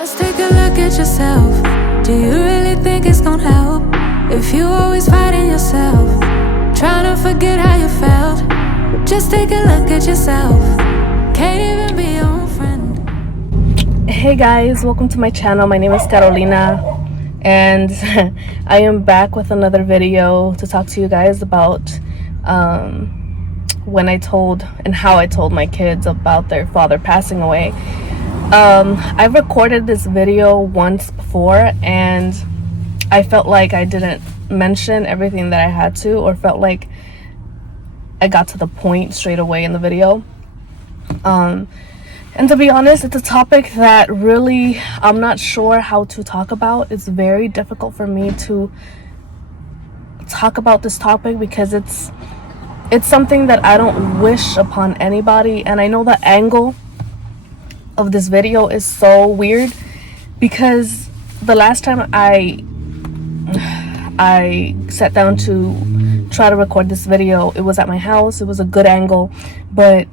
Just take a look at yourself. Do you really think it's gonna help if you always fighting yourself, trying to forget how you felt? Just take a look at yourself. Can't even be your own friend. Hey guys, welcome to my channel. My name is Carolina, and I am back with another video to talk to you guys about when I told and how I told my kids about their father passing away. I've recorded this video once before, and I felt like I didn't mention everything that I had to, or felt like I got to the point straight away in the video. And to be honest, it's a topic that really I'm not sure how to talk about. It's very difficult for me to talk about this topic because it's something that I don't wish upon anybody. And I know the angle of this video is so weird because the last time I sat down to try to record this video, it was at my house. It was a good angle, but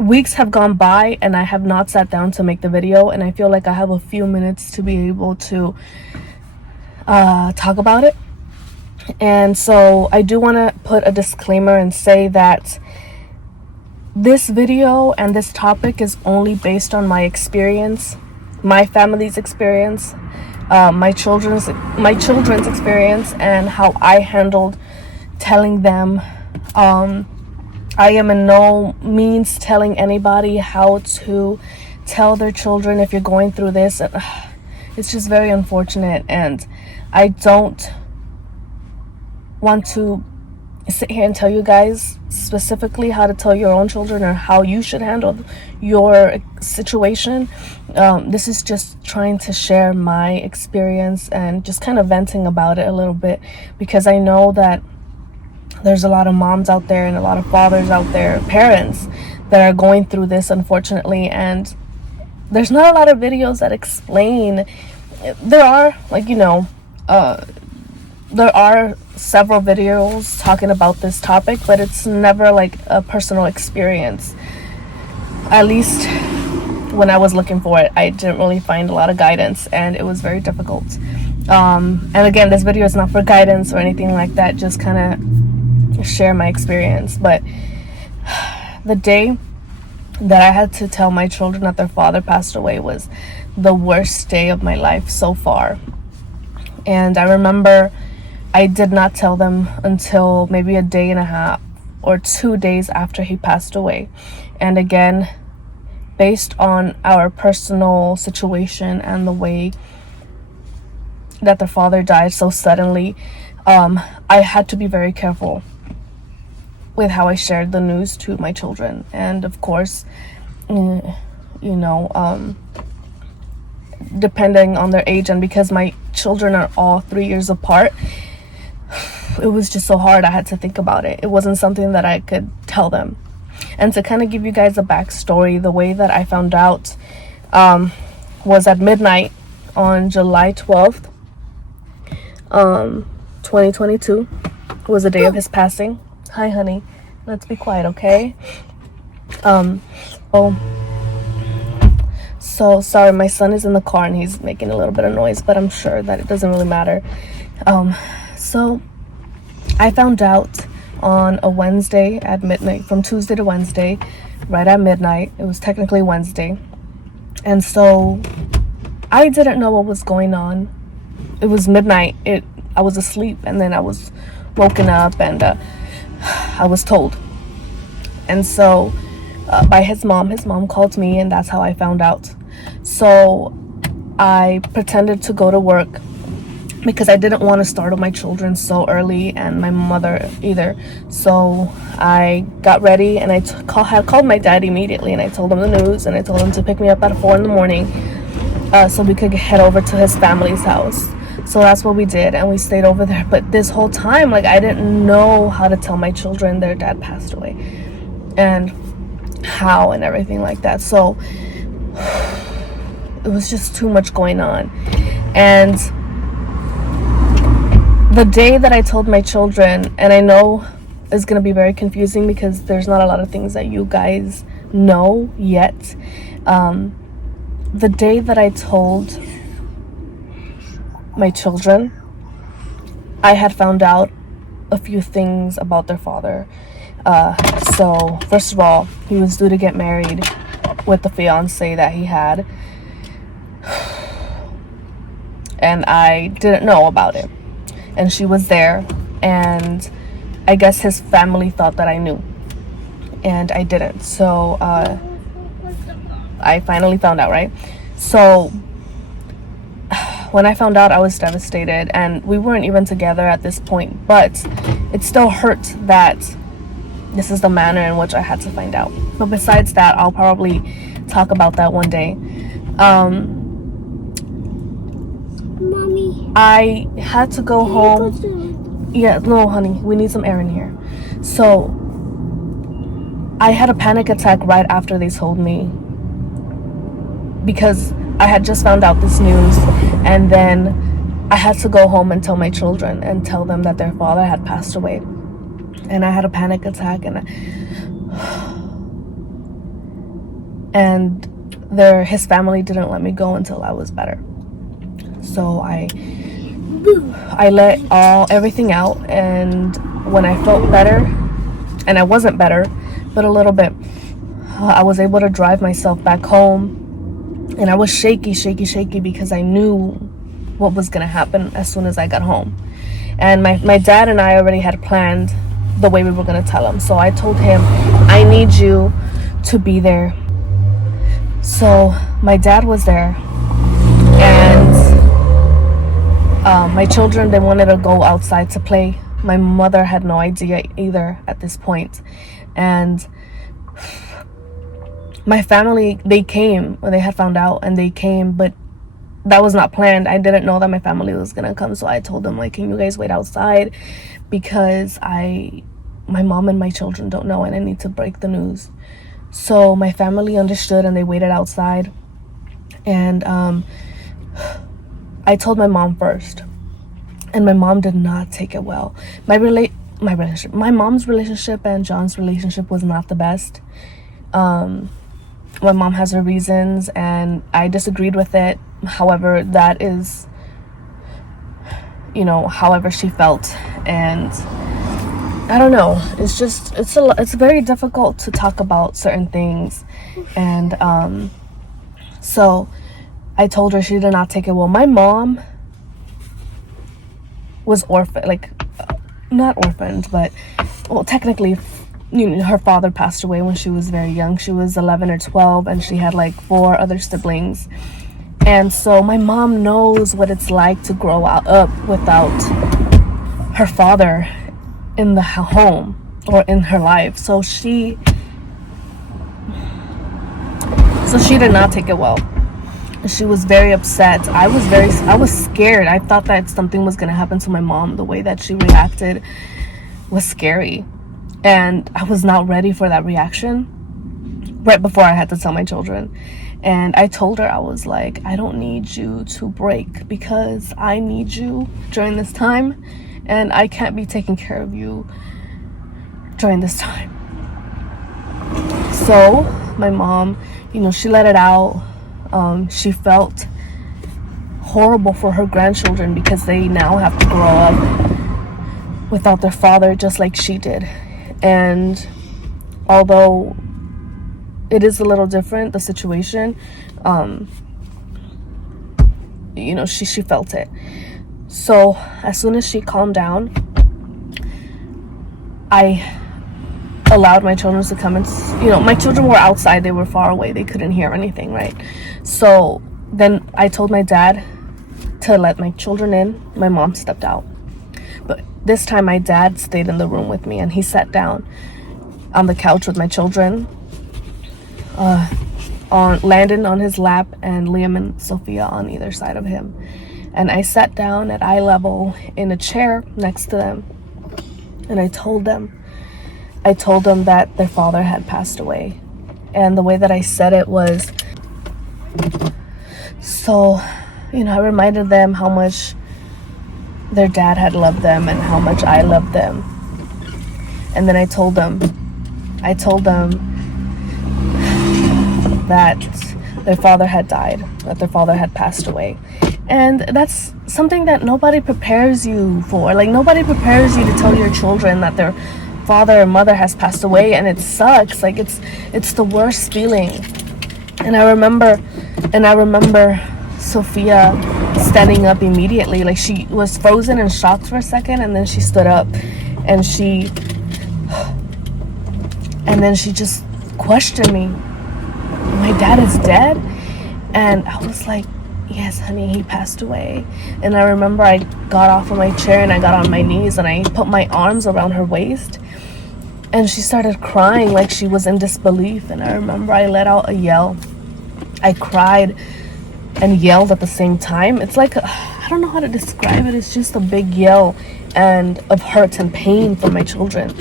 weeks have gone by and I have not sat down to make the video, and I feel like I have a few minutes to be able to talk about it. And so I do want to put a disclaimer and say that this video and this topic is only based on my experience, my family's experience, my children's experience, and how I handled telling them. I am in no means telling anybody how to tell their children if you're going through this. It's just very unfortunate, and I don't want to sit here and tell you guys specifically how to tell your own children or how you should handle your situation. This is just trying to share my experience and just kind of venting about it a little bit, because I know that there's a lot of moms out there and a lot of fathers out there, parents that are going through this, unfortunately, and there's not a lot of videos that explain. There are, there are several videos talking about this topic, but it's never like a personal experience. At least when I was looking for it, I didn't really find a lot of guidance, and it was very difficult. And again, this video is not for guidance or anything like that, just kind of share my experience. But the day that I had to tell my children that their father passed away was the worst day of my life so far. And I remember I did not tell them until maybe a day and a half or 2 days after he passed away. And again, based on our personal situation and the way that their father died so suddenly, I had to be very careful with how I shared the news to my children. And of course, depending on their age, and because my children are all 3 years apart, it was just so hard. I had to think about it. It wasn't something that I could tell them. And to kind of give you guys a backstory, the way that I found out was at midnight on July 12th, 2022 was the day of his passing. Hi, honey. Let's be quiet, okay? So sorry, my son is in the car and he's making a little bit of noise, but I'm sure that it doesn't really matter. So I found out on a Wednesday at midnight, from Tuesday to Wednesday, right at midnight. It was technically Wednesday. And so I didn't know what was going on. It was midnight. I was asleep, and then I was woken up, and I was told. And so by his mom called me, and that's how I found out. So I pretended to go to work because I didn't want to startle my children so early, and my mother either. So I got ready, and I had called my dad immediately, and I told him the news, and I told him to pick me up at 4 a.m. So we could head over to his family's house. So that's what we did, and we stayed over there. But this whole time, I didn't know how to tell my children their dad passed away, and how, and everything like that. So it was just too much going on. And the day that I told my children, and I know it's going to be very confusing because there's not a lot of things that you guys know yet, the day that I told my children, I had found out a few things about their father. So first of all, he was due to get married with the fiance that he had, and I didn't know about it, and she was there, and I guess his family thought that I knew, and I didn't. So I finally found out, right? So when I found out, I was devastated, and we weren't even together at this point, but it still hurt that this is the manner in which I had to find out. But besides that, I'll probably talk about that one day. Mommy, I had to go home. Yeah, no, honey, we need some air in here. So I had a panic attack right after they told me, because I had just found out this news, and then I had to go home and tell my children and tell them that their father had passed away. And I had a panic attack, and his family didn't let me go until I was better. So I let everything out, and when I felt better, and I wasn't better, but a little bit, I was able to drive myself back home, and I was shaky because I knew what was gonna happen as soon as I got home. And my dad and I already had planned the way we were gonna tell him. So I told him, I need you to be there. So my dad was there, and my children, they wanted to go outside to play. My mother had no idea either at this point. And my family, they came, they had found out, and they came, but that was not planned. I didn't know that my family was gonna come, so I told them, like, can you guys wait outside, because my mom and my children don't know, and I need to break the news. So my family understood, and they waited outside. And I told my mom first, and my mom did not take it well. My mom's relationship and John's relationship was not the best. My mom has her reasons, and I disagreed with it. However, that is, however she felt. And I don't know, it's very difficult to talk about certain things. And so I told her, she did not take it well. My mom was not orphaned, but, well, technically, her father passed away when she was very young. She was 11 or 12, and she had 4 other siblings. And so my mom knows what it's like to grow up without her father in the home or in her life. So she did not take it well. She was very upset. I was scared. I thought that something was going to happen to my mom. The way that she reacted was scary. And I was not ready for that reaction right before I had to tell my children. And I told her, I was like, I don't need you to break, because I need you during this time, and I can't be taking care of you during this time. So my mom, she let it out. She felt horrible for her grandchildren, because they now have to grow up without their father, just like she did. And although it is a little different, the situation, she felt it. So as soon as she calmed down, I allowed my children to come and, my children were outside, they were far away, they couldn't hear anything, right? So then I told my dad to let my children in. My mom stepped out. But this time my dad stayed in the room with me, and he sat down on the couch with my children, on Landon on his lap, and Liam and Sophia on either side of him. And I sat down at eye level in a chair next to them, and I told them that their father had passed away. And the way that I said it was, so, I reminded them how much their dad had loved them and how much I loved them. And then I told them that their father had died, that their father had passed away. And that's something that nobody prepares you for. Like, nobody prepares you to tell your children that their father or mother has passed away, and it sucks. Like, it's the worst feeling. And I remember Sophia standing up immediately. Like, she was frozen and shocked for a second, and then she stood up, and then she just questioned me. My dad is dead? And I was like, yes, honey, he passed away. And I remember I got off of my chair and I got on my knees and I put my arms around her waist, and she started crying like she was in disbelief. And I remember I let out a yell. I cried and yelled at the same time. It's like, I don't know how to describe it. It's just a big yell and of hurt and pain for my children.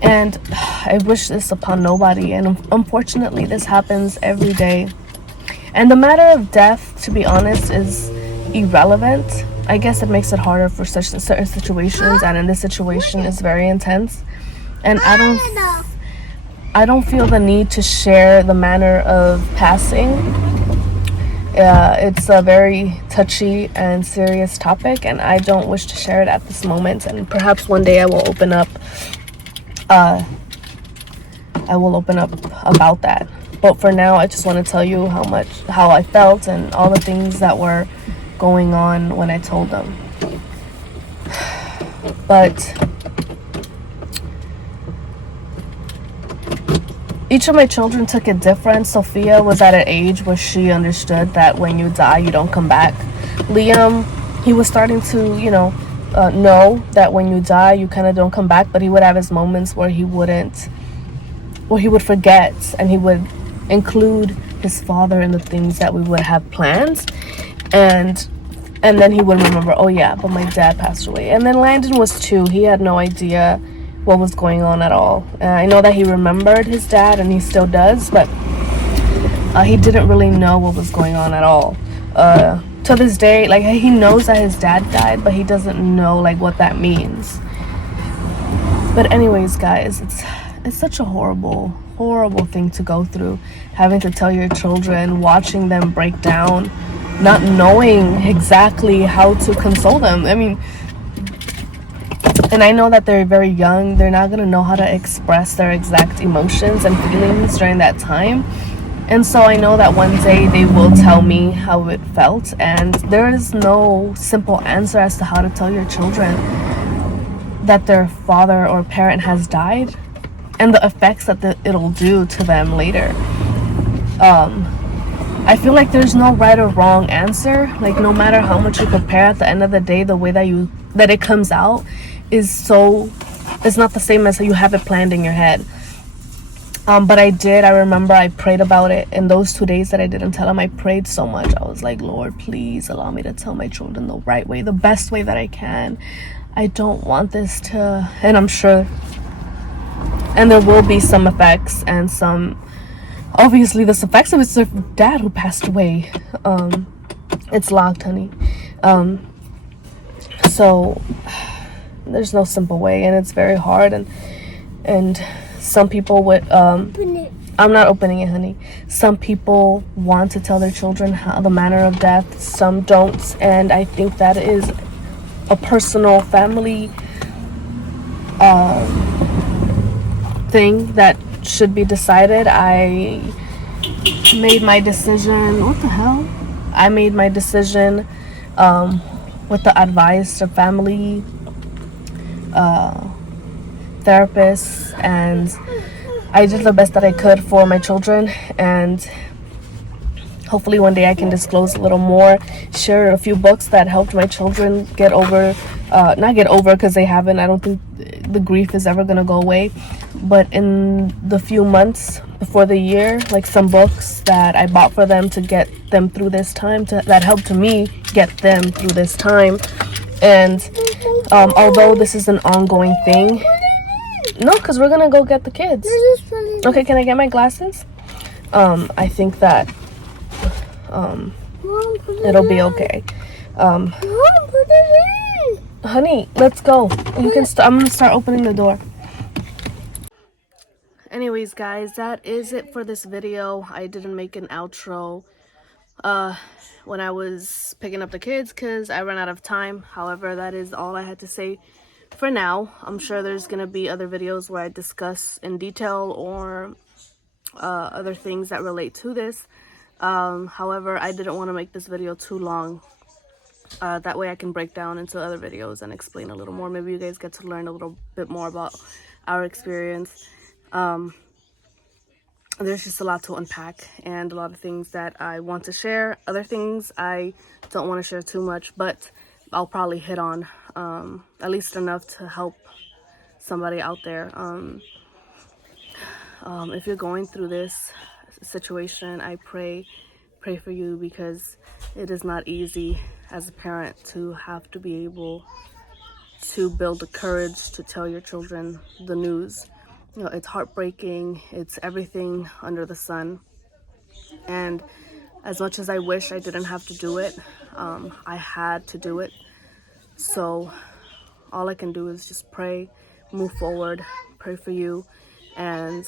And I wish this upon nobody. And unfortunately, this happens every day. And the matter of death, to be honest, is irrelevant. I guess it makes it harder for certain situations. And in this situation, it's very intense. And I don't feel the need to share the manner of passing. It's a very touchy and serious topic, and I don't wish to share it at this moment. And perhaps one day I will open up about that. But for now, I just want to tell you how I felt and all the things that were going on when I told them. But each of my children took it different. Sophia was at an age where she understood that when you die, you don't come back. Liam, he was starting to, know that when you die, you kind of don't come back, but he would have his moments where he would forget, and he would include his father in the things that we would have planned, and then he would remember, oh yeah, but my dad passed away. And then Landon was 2. He had no idea what was going on at all. I know that he remembered his dad, and he still does, but he didn't really know what was going on at all. To this day, like, he knows that his dad died, but he doesn't know like what that means. But anyways, guys, it's such a horrible thing to go through, having to tell your children, watching them break down, not knowing exactly how to console them. I mean, and I know that they're very young. They're not going to know how to express their exact emotions and feelings during that time. And so I know that one day they will tell me how it felt. And there is no simple answer as to how to tell your children that their father or parent has died and the effects that it'll do to them later. I feel like there's no right or wrong answer. Like, no matter how much you prepare, at the end of the day, the way that it comes out it's not the same as you have it planned in your head. But I remember I prayed about it. In those 2 days that I didn't tell him, I prayed so much. I was like, Lord, please allow me to tell my children the right way, the best way that I can. I don't want this to, and I'm sure, and there will be some effects, and obviously this effects of it's their dad who passed away. It's locked, honey. So there's no simple way, and it's very hard, and some people would I'm not opening it, honey. Some people want to tell their children the manner of death, some don't, and I think that is a personal family thing that should be decided. I made my decision. What the hell? I made my decision with the advice of family therapists, and I did the best that I could for my children, and hopefully one day I can disclose a little more, share a few books that helped my children get over, not get over because they haven't. I don't think the grief is ever going to go away, but in the few months before the year, like some books that I bought for them to get them through this time, that helped me get them through this time. And although this is an ongoing thing, no, because we're gonna go get the kids. Okay, can I get my glasses? I think that it'll be okay. Honey, let's go. You can I'm gonna start opening the door. Anyways, anyways, guys, that is it for this video. I didn't make an outro when I was picking up the kids because I ran out of time. However, that is all I had to say for now. I'm sure there's gonna be other videos where I discuss in detail or other things that relate to this. However, I didn't want to make this video too long. That way I can break down into other videos and explain a little more. Maybe you guys get to learn a little bit more about our experience. There's just a lot to unpack and a lot of things that I want to share. Other things I don't want to share too much, but I'll probably hit on at least enough to help somebody out there. If you're going through this situation, I pray for you, because it is not easy as a parent to have to be able to build the courage to tell your children the news. You know, it's heartbreaking. It's everything under the sun. And as much as I wish I didn't have to do it, I had to do it. So all I can do is just pray, move forward, pray for you, and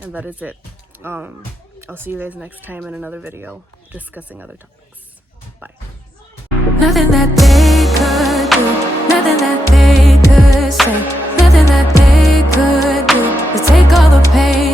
that is it. I'll see you guys next time in another video discussing other topics. Bye. Nothing that they could do, nothing that they could say, nothing that they could do to take all the pain